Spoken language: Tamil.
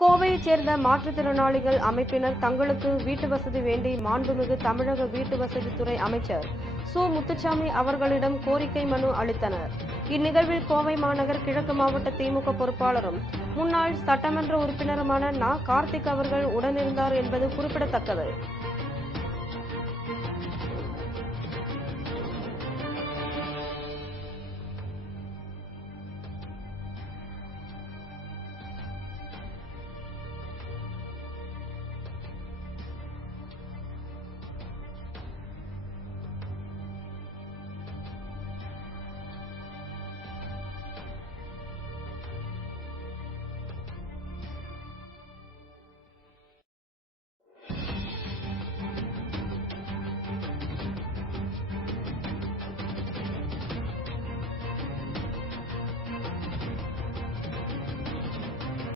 கோவையைச் சேர்ந்த மாற்றுத்திறனாளிகள் அமைப்பினர் தங்களுக்கு வீட்டு வசதி வேண்டி மாண்புமிகு தமிழக வீட்டு வசதித்துறை அமைச்சர் சு. முத்துச்சாமி அவர்களிடம் கோரிக்கை மனு அளித்தனர். இந்நிகழ்வில் கோவை மாநகர் கிழக்கு மாவட்ட திமுக பொறுப்பாளரும் முன்னாள் சட்டமன்ற உறுப்பினருமான நா. கார்த்திக் அவர்கள் உடனிருந்தார் என்பது குறிப்பிடத்தக்கது.